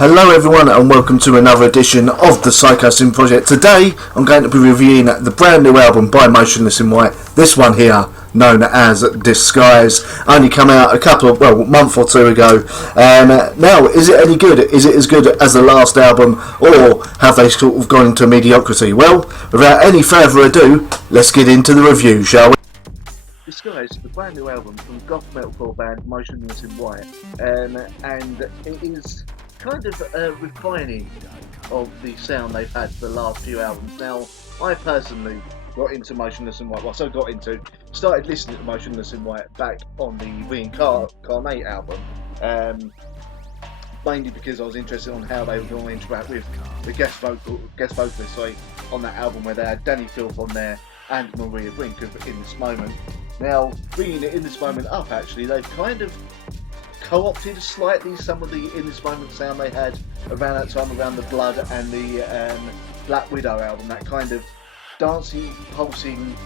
Hello everyone and welcome to another edition of the Psychosin project. Today I'm going to be reviewing the brand new album by Motionless in White. This one here, known as Disguise, only come out a month or two ago. Now, is it any good? Is it as good as the last album, or have they sort of gone into mediocrity? Well, without any further ado, let's get into the review, shall we? Disguise, the brand new album from goth metalcore band Motionless in White, and it is kind of a refining of the sound they've had for the last few albums. Now, I personally got into Motionless in White, started listening to Motionless in White back on the Reincarnate album, mainly because I was interested on how they were going to interact with the guest vocalists on that album, where they had Danny Filth on there and Maria Brink of In This Moment. Now, bringing it In This Moment up, actually, they've kind of co-opted slightly some of the In This Moment sound they had around that time, around the Blood and the Black Widow album, that kind of dancing, pulsing,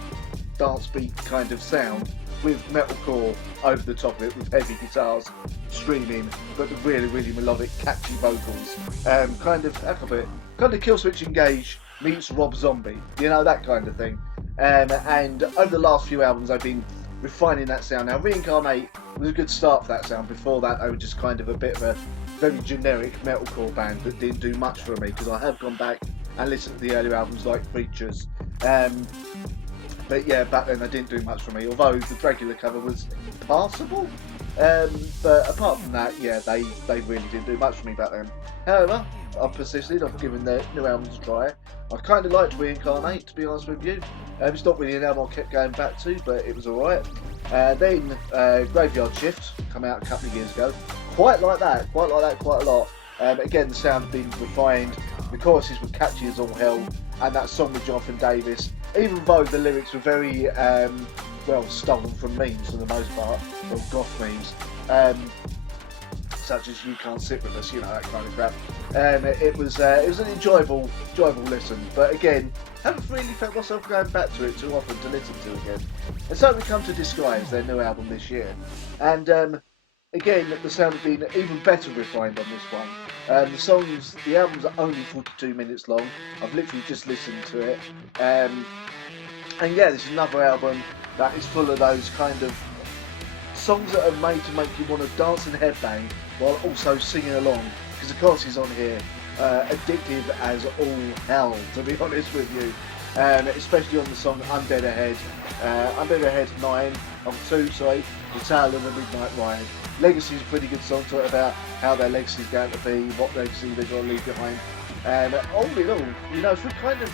dance beat kind of sound with metalcore over the top of it, with heavy guitars screaming, but the really, really melodic, catchy vocals. Kind of Killswitch Engage meets Rob Zombie, you know, that kind of thing. And over the last few albums I've been refining that sound. Now, Reincarnate was a good start for that sound. Before that, they were just kind of a bit of a very generic metalcore band that didn't do much for me, because I have gone back and listened to the earlier albums like Creatures. But yeah, back then they didn't do much for me, although the Dracula cover was passable. But apart from that, yeah, they really didn't do much for me back then. However, I've persisted, I've given their new albums a try. I kind of liked Reincarnate, to be honest with you. It's not really an album I kept going back to, but it was alright. Then Graveyard Shift, come out a couple of years ago. Quite like that quite a lot. Again, the sound had been refined, the choruses were catchy as all hell, and that song with Jonathan Davis, even though the lyrics were very stolen from memes for the most part, or goth memes, such as You Can't Sit With Us, you know, that kind of crap. It was an enjoyable listen, but again, haven't really felt myself going back to it too often to listen to again. And so we come to Disguise, their new album this year, and again, the sound has been even better refined on this one. The albums are only 42 minutes long. I've literally just listened to it, and yeah, this is another album that is full of those kind of songs that are made to make you want to dance and headbang while also singing along, because of course he's on here, addictive as all hell, to be honest with you, especially on the song Undead Ahead, 2, The Tale of the Midnight Ride. Legacy is a pretty good song, talking about how their legacy is going to be, what legacy they're going to leave behind, and all in all, you know, for a kind of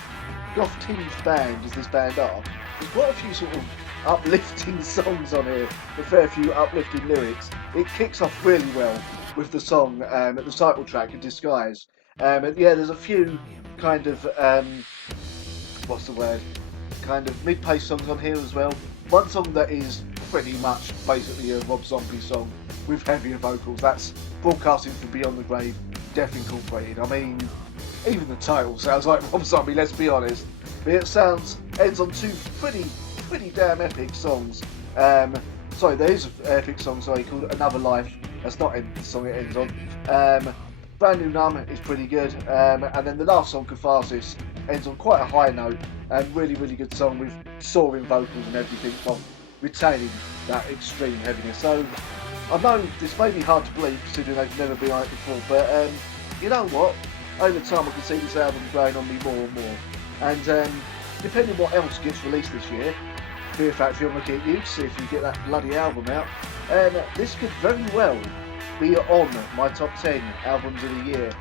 goth-tinged band as this band are, there's quite a few sort of uplifting songs on here, a fair few uplifting lyrics. It kicks off really well with the song, the title track, in Disguise. And yeah, there's a few kind of, kind of mid-paced songs on here as well. One song that is pretty much basically a Rob Zombie song with heavier vocals. That's Broadcasting from Beyond the Grave, Death Incorporated. I mean, even the title sounds like Rob Zombie, let's be honest. But it ends on two pretty damn epic songs. There is an epic song, called Another Life. That's not the song it ends on. Brand New Numb is pretty good. And then the last song, Catharsis, ends on quite a high note, and really good song with soaring vocals and everything, while retaining that extreme heaviness. So I know this may be hard to believe, considering they've never been on it before, but you know what? Over time I can see this album growing on me more and more. And depending on what else gets released this year, Fear Factory, I'm looking at you to see if you get that bloody album out, this could very well be on my top 10 albums of the year.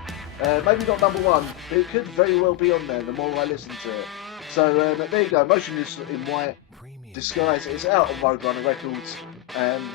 Maybe not number one, but it could very well be on there the more I listen to it. So there you go, Motionless in White, Disguise. It's out on Roadrunner Records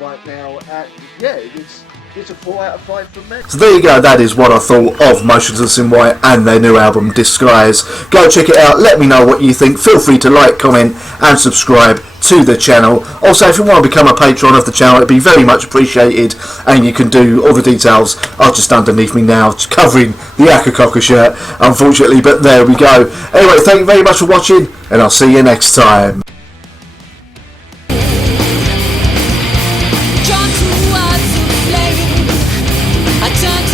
right now, and yeah, it's a 4 out of 5 from me. So there you go, that is what I thought of Motionless in White and their new album Disguise. Go check it out, let me know what you think. Feel free to like, comment and subscribe to the channel. Also, if you want to become a patron of the channel, it'd be very much appreciated, and you can do all the details are just underneath me now, covering the Akakoka shirt, unfortunately, but there we go. Anyway, thank you very much for watching, and I'll see you next time. Drawn towards the flame, I turn to